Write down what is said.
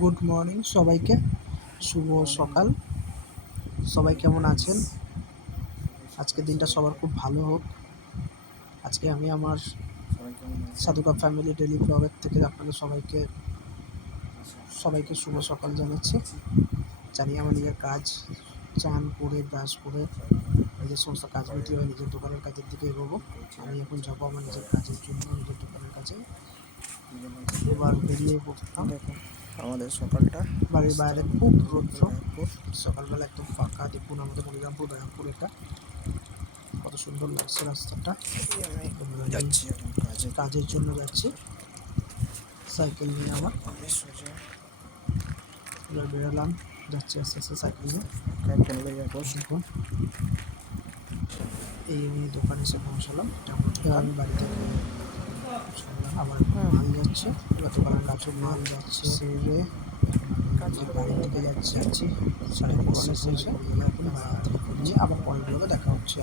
Good morning সবাইকে, শুভ সকাল। সবাই কেমন আছেন? আজকের দিনটা সবার খুব ভালো হোক। আজকে আমি আমার সাধুকা ফ্যামিলি ডেলি ব্লগের থেকে আপনাদের সবাইকে শুভ সকাল জানাচ্ছি। জানি আমার নিজের কাজ, চান করে ব্রাশ করে নিজের সমস্ত কাজ মিটিয়ে নিজের দোকানের কাজের দিকে এগোবো। আমি এখন যাবো আমার নিজের কাজের জন্য, নিজের দোকানের কাছে। এবার বেরিয়ে পড়তাম। আমাদের সকালটা বাড়ির বাইরে খুব রৌদ্র, সকালবেলা একদম ফাঁকা। দেখুন আমাদের মনিরামপুর ব্যায়ামপুর, এটা কত সুন্দর লাগছে রাস্তাটা। যাচ্ছি এখন কাজের জন্য যাচ্ছি সাইকেল নিয়ে। আমার এবার বেরোলাম, যাচ্ছি আস্তে আস্তে সাইকেল নিয়ে। দেখুন এই আমি দোকানে এসে পৌঁছালাম, এটা আমার দোকান। আমি বাড়ি থেকে আবার মাল যাচ্ছে, এবার দোকানের কাছে মাল যাচ্ছে সেরে এখন বাড়ির দিকে যাচ্ছি। 5:30 শেষে এখন বাড়ির দিকে ফিরছি। আবার পরের ব্লগে দেখা হচ্ছে।